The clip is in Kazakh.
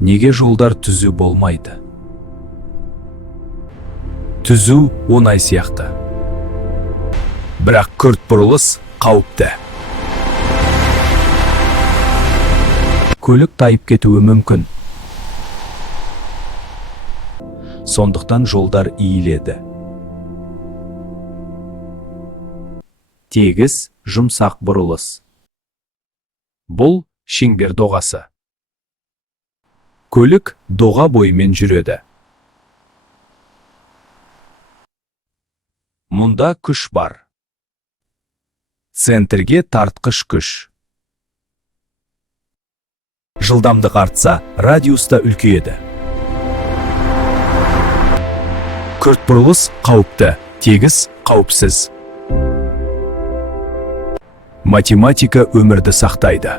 Неге жолдар түзу болмайды? Түзу оңай сияқты. Бірақ күрт бұрылыс қауіпті. Көлік тайып кетуі мүмкін. Сондықтан жолдар иіледі. Тегіс, жұмсақ бұрылыс. Бұл шеңбер доғасы. Көлік доға бойымен жүреді. Мұнда күш бар. Центрге тартқыш күш. Жылдамдық артса, радиуста үлкейеді. Күрт бұрылыс қауіпті, тегіс қауіпсіз. Математика өмірді сақтайды.